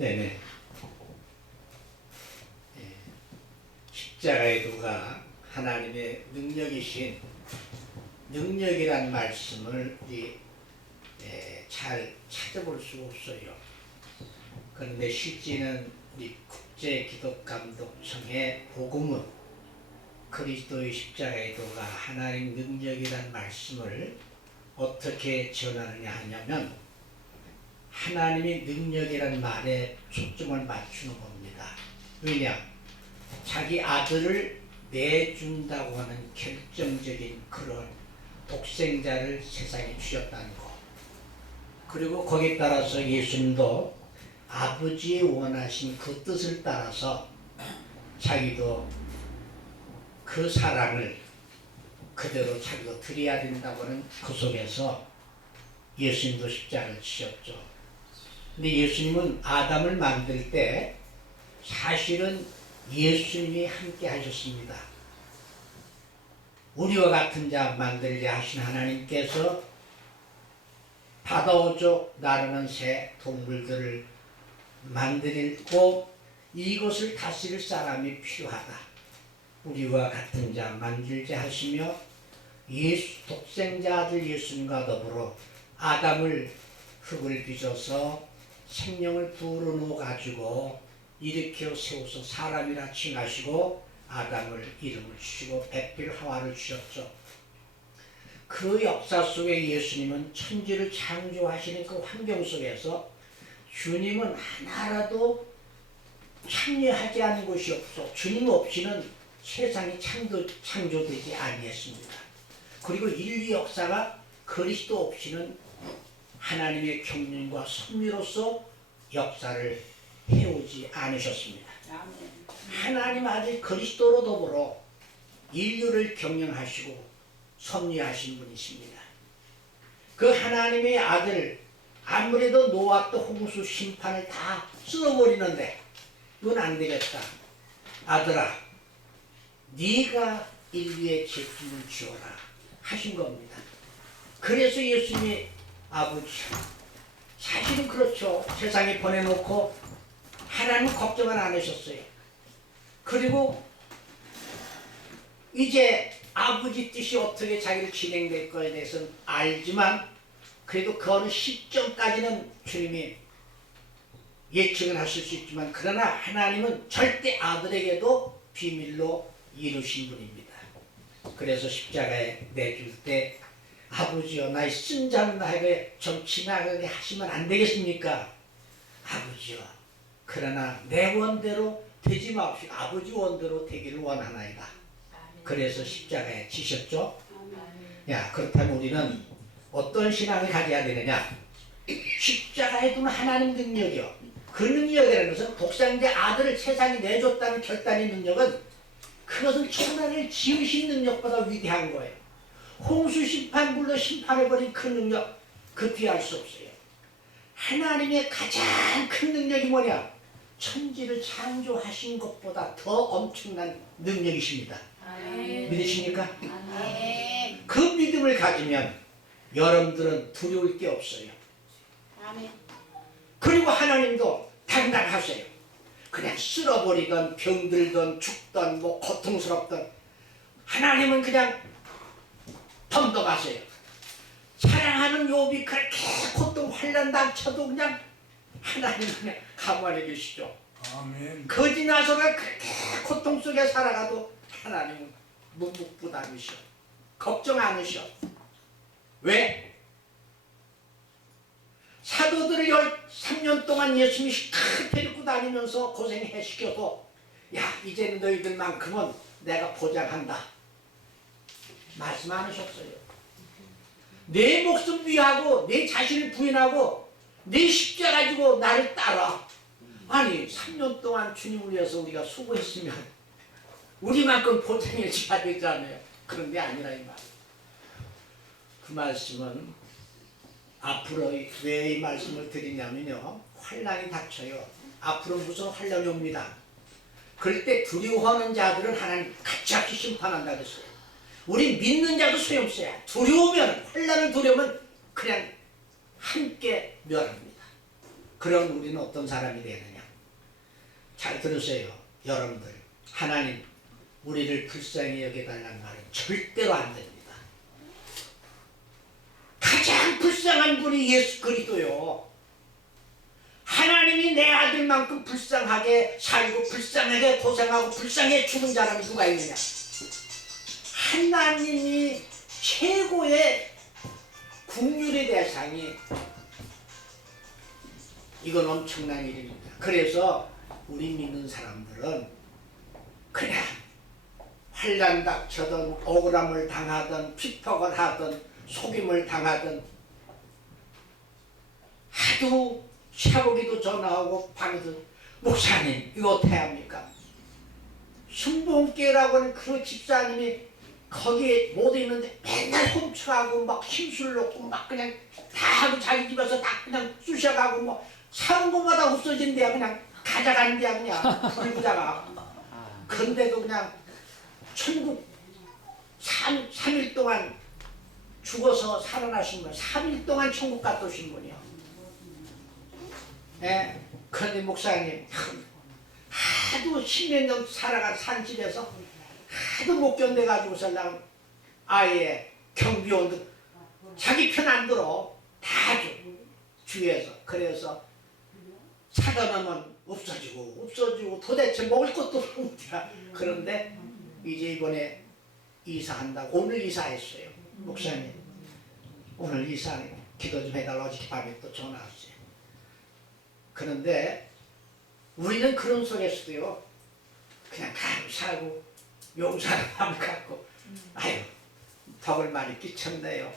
네네. 예. 십자가의 도가 하나님의 능력이신 능력이란 말씀을 우리 잘 찾아볼 수 없어요. 그런데 실제는 우리 국제기독감독청의 복음은 그리스도의 십자가의 도가 하나님 능력이란 말씀을 어떻게 전하느냐 하냐면 하나님의 능력이란 말에 초점을 맞추는 겁니다. 왜냐? 자기 아들을 내준다고 하는 결정적인 그런 독생자를 세상에 주셨다는 것. 그리고 거기에 따라서 예수님도 아버지의 원하신 그 뜻을 따라서 자기도 그 사랑을 그대로 자기도 드려야 된다고 하는 그 속에서 예수님도 십자가를 지셨죠. 근데 예수님은 아담을 만들 때 사실은 예수님이 함께 하셨습니다. 우리와 같은 자 만들려 하신 하나님께서 바다오족 나르는 새 동물들을 만들고 이것을 다스릴 사람이 필요하다. 우리와 같은 자 만들자 하시며 독생자 아들 예수님과 더불어 아담을 흙을 빚어서 생명을 불어넣어 가지고 일으켜 세워서 사람이라 칭하시고 아담을 이름을 주시고 백필 하와를 주셨죠. 그 역사 속에 예수님은 천지를 창조하시는 그 환경 속에서 주님은 하나라도 참여하지 않은 것이 없어. 주님 없이는 세상이 창조되지 아니했습니다. 그리고 인류 역사가 그리스도 없이는 하나님의 경륜과 섭리로서 역사를 해오지 않으셨습니다. 하나님 아들 그리스도로 더불어 인류를 경영하시고 섭리하신 분이십니다. 그 하나님의 아들 아무래도 노아 또 홍수 심판을 다 쓸어버리는데 이건 안 되겠다. 아들아 네가 인류의 제품을 주어라 하신 겁니다. 그래서 예수님이 아버지 사실은 그렇죠. 세상에 보내놓고 하나님은 걱정을 안 하셨어요. 그리고 이제 아버지 뜻이 어떻게 자기를 진행될 거에 대해서는 알지만 그래도 그 어느 시점까지는 주님이 예측을 하실 수 있지만 그러나 하나님은 절대 아들에게도 비밀로 이루신 분입니다. 그래서 십자가에 내줄 때 아버지여 나의 쓴 자는 나에게 좀 지나가게 하시면 안 되겠습니까? 아버지여 그러나 내 원대로 되지 마옵시고 아버지 원대로 되기를 원하나이다. 그래서 십자가에 지셨죠. 야 그렇다면 우리는 어떤 신앙을 가져야 되느냐? 십자가에 두는 하나님 능력이요. 그 능력이라는 것은 독생자 아들을 세상에 내줬다는 결단의 능력은 그것은 천하를 지으신 능력보다 위대한 거예요. 홍수 심판불로 심판해버린 그 능력 그 비할 수 없어요. 하나님의 가장 큰 능력이 뭐냐? 천지를 창조하신 것보다 더 엄청난 능력이십니다. 믿으십니까? 그 믿음을 가지면 여러분들은 두려울 게 없어요. 그리고 하나님도 당당하세요. 그냥 쓸어버리던 병들던 죽던 뭐 고통스럽던 하나님은 그냥 덤덤하세요. 사랑하는 욥이 그렇게 고통 환난 당쳐도 그냥 하나님 그냥 가만히 계시죠. 아멘. 거지 나서가 그렇게 고통 속에 살아가도 하나님은 묵묵부담이셔. 걱정 안 하셔. 왜? 사도들을 13년 동안 예수님이 데리고 다니면서 고생해 시켜도 야 이제는 너희들만큼은 내가 보장한다. 말씀 안 하셨어요. 내 목숨 위하고 내 자신을 부인하고 내 십자가 가지고 나를 따라. 아니 3년 동안 주님을 위해서 우리가 수고했으면 우리만큼 보장해 줘야 되잖아요. 그런 게 아니라 이 말. 그 말씀은 앞으로 왜 이 말씀을 드리냐면요. 환난이 닥쳐요. 앞으로 무슨 환난이 옵니다. 그럴 때 두려워하는 자들은 하나님 같이 심판한다 그랬어요. 우리 믿는 자도 소용없어요. 두려우면 환난을 두려우면 그냥 함께 멸합니다. 그럼 우리는 어떤 사람이 되느냐? 잘 들으세요. 여러분들, 하나님 우리를 불쌍히 여겨달라는 말은 절대로 안 됩니다. 가장 불쌍한 분이 예수 그리스도요. 하나님이 내 아들만큼 불쌍하게 살고 불쌍하게 고생하고 불쌍하게 죽은 사람이 누가 있느냐? 하나님이 최고의 긍휼의 대상이, 이건 엄청난 일입니다. 그래서 우리 믿는 사람들은 그냥 환난 닥쳐든 억울함을 당하든 핍박을 하든 속임을 당하든 하도 샤보기도 전화하고 밤에도 목사님 이거 어떻게 합니까? 순복음교회라고 하는 그 집사님이 거기에 못 있는데 맨날 훔쳐가고 막 힘술 놓고 막 그냥 다 하고 자기 집에서 다 그냥 쑤셔가고 뭐 사는 곳마다 없어진대야. 그냥 가져간대야. 그냥 불부자가. 근데도 그냥 천국 3일 동안 죽어서 살아나신 분, 3일 동안 천국 갔다 오신 분이요. 예. 그런데 목사님 하도 10년 전 살아간 산 집에서 하도 못 견뎌가지고 살다가 아예 경비원도 자기 편 안 들어. 다 줘. 주위에서. 그래서 사다 놓으면 없어지고 도대체 먹을 것도 없더라. 그런데 이제 이번에 이사한다고 오늘 이사했어요. 목사님 오늘 이사하네. 기도 좀 해달라고 어저께 밤에 또 전화 왔어요. 그런데 우리는 그런 속에서도요 그냥 감사하고 용서하는 마음 갖고 아유 덕을 많이 끼쳤네요.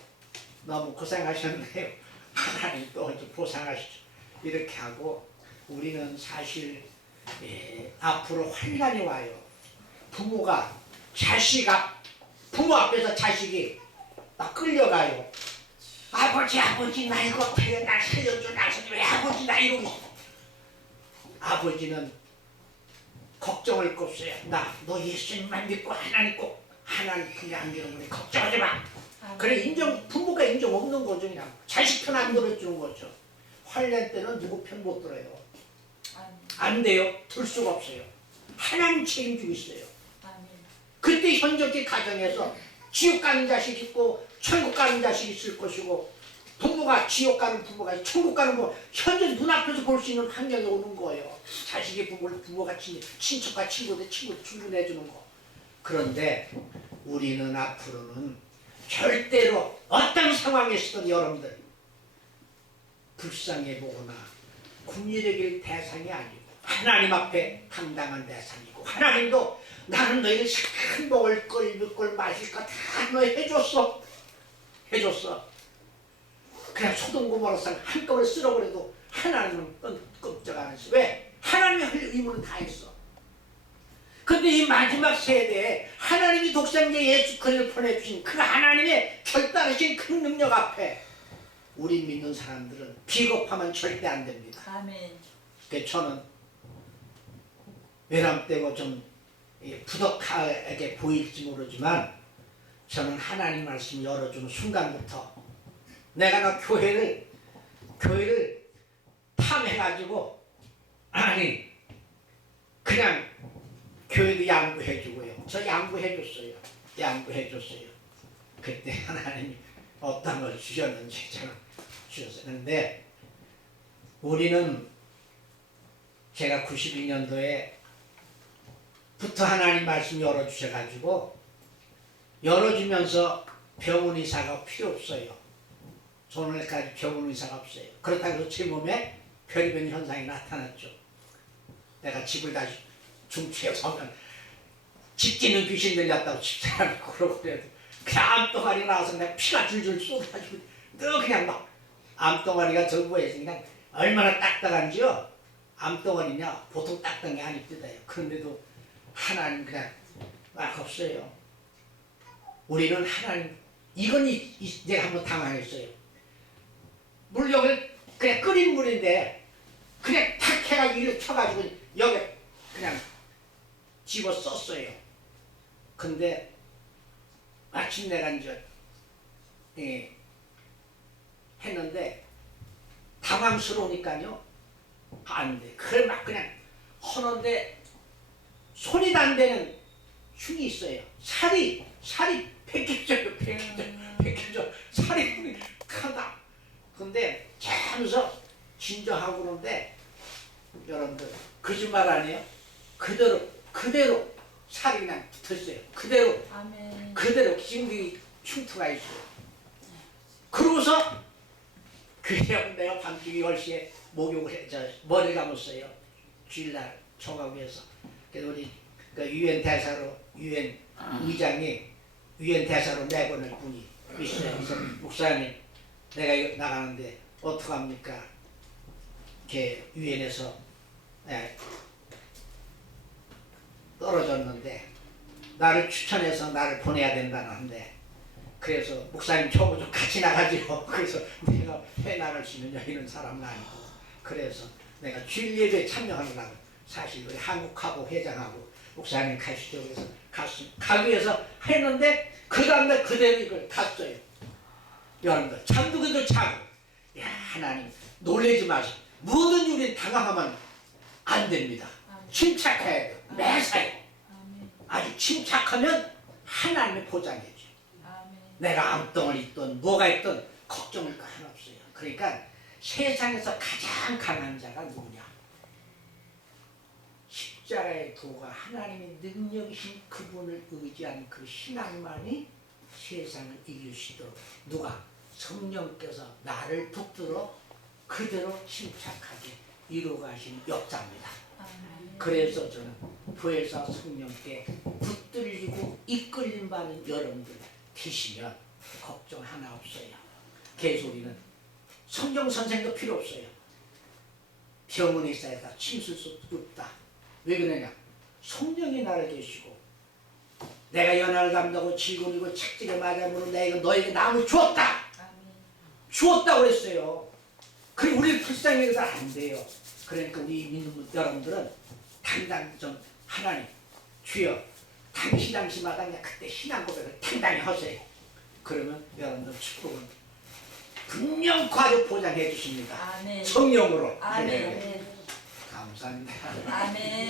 너무 고생하셨네요. 하나님 또 보상하시죠. 이렇게 하고 우리는 사실 앞으로 환난이 와요. 부모가 부모 앞에서 자식이 막 끌려가요. 아버지 나 이거 어떻게 날 살려줘 왜 아버지 나 이러고 있어. 아버지는 걱정할 거 없어요. 너 예수님만 믿고 하나님 꼭 하나님 품에 안기는 거니 걱정하지 마. 그래 부모가 인정 없는 거죠. 그냥 자식 편 안 들어주는 거죠. 환난 때는 누구 편 못 들어요. 안 돼요. 들 수가 없어요. 하나님 책임지고 있어요. 그때 현저히 가정에서 지옥 가는 자식 있고 천국 가는 자식 있을 것이고 부모가 지옥 가는 부모가 천국 가는 부모 현재 눈앞에서 볼 수 있는 환경이 오는 거예요. 자식의 부모가 친척과 친구도 충분해 주는 거. 그런데 우리는 앞으로는 절대로 어떤 상황에서든 여러분들 불쌍해 보거나 긍휼히 여길 대상이 아니고 하나님 앞에 당당한 대상이고 하나님도 나는 너희를 큰 먹을 걸 입을 걸 마실 거 다 너희 해줬어. 그냥 소돔고모라상 한꺼번에 쓸어버려도 하나님은 끔찍 안 했어. 왜? 하나님이 할 의무는 다 했어. 근데 이 마지막 세대에 하나님이 독생자 예수 그리스도를 보내주신 그 하나님의 결단하신 큰 능력 앞에 우리 믿는 사람들은 비겁하면 절대 안 됩니다. 아멘. 그래서 저는 외람되고 좀 부덕하게 보일지 모르지만 저는 하나님 말씀 열어주는 순간부터 내가 나 교회를 탐해가지고 그냥 교회도 양보해주고요. 저 양보해줬어요. 그때 하나님이 어떤 걸 주셨는지 저는 주셨어요. 그런데 우리는 제가 92년도에 부터 하나님 말씀 열어주셔가지고 열어주면서 병원 의사가 필요 없어요. 오늘까지 병원 의사가 없어요. 그렇다고 해서 제 몸에 별의별 현상이 나타났죠. 내가 집을 다시 중추에 보면 집 짓는 귀신 들렸다고 집사람이 그러고 그래도 그냥 암덩어리 나와서 그냥 피가 줄줄 쏟아지고 너 그냥 막 암덩어리가 저거에서 그냥 얼마나 딱딱한지요. 암덩어리냐 보통 딱딱한 게 아닙니다. 그런데도 하나님 그냥 막 없어요. 우리는 하나님 이건 내가 한번 당황했어요. 물욕을 그냥 끓인 물인데 그냥 탁 해가지고 이렇게 쳐가지고 여기 그냥 집어 썼어요. 근데 마침 내가 이제 했는데 당황스러우니까요. 안 돼. 그걸 막 그냥 하는데 손이 안 되는 흉이 있어요. 살이 벗겨져요. 벗겨져. 살이 뿌리 크다. 근데 자면서 진정하고 그러는데 여러분들 거짓말 아니에요? 그대로 살이 그냥 붙었어요. 그대로 아멘. 그대로 지금 이 흉터가 있어요. 그러고서 그냥 내가 밤중에 10시에 목욕을 머리 감았어요. 주일날 총각위에서. 그래서 우리 그 유엔 대사로 유엔 의장이 유엔 대사로 내보낼 분이 있어요. 그래서 목사님 내가 이거 나가는데 어떡합니까? 이렇게 유엔에서 떨어졌는데 나를 추천해서 나를 보내야 된다는데 그래서 목사님 저거 좀 같이 나가지요. 그래서 내가 회 나갈 수 있는 여기는 사람은 아니고 그래서 내가 주일 예배에 참여하느라고 사실 우리 한국하고 회장하고 목사님 가시죠. 그래서 가기 위해서 했는데 그 다음날 그대로 이걸 갔어요. 여러분들 잠도 자고 야 하나님 놀라지 마세요. 모든 일이 당황하면 안 됩니다. 침착해야 돼요. 매사에 아주 침착하면 하나님이 보장해 줘요. 내가 암덩어리 있든 뭐가 있든 걱정할 거 하나 없어요. 그러니까 세상에서 가장 강한 자가 누구냐? 십자가의 도가 하나님의 능력이신 그분을 의지한 그 신앙만이 세상을 이길 수 있도록 누가? 성령께서 나를 붙들어 그대로 침착하게 이루어가신 역사입니다. 그래서 저는 부에서 성령께 붙들리고 이끌림 받는 여러분들 계시면 걱정 하나 없어요. 개소리는 성경 선생도 필요 없어요. 병원에 있어야 침술 수 없다. 왜 그러냐? 성령이 나를 계시고 내가 연하를 감다고 질군이고 착지게 맞아으로 내가 너에게 나무 주었다. 주었다고 그랬어요. 그리고 우리 불쌍히 해서 안 돼요. 그러니까 우리 믿는 여러분들은 당당 좀 하나님 주여 당시마다 그냥 그때 신앙 고백을 당당히 하세요. 그러면 여러분들 축복은 분명 과도 보장해 주십니다. 아멘. 성령으로. 아멘. 네. 감사합니다. 아멘.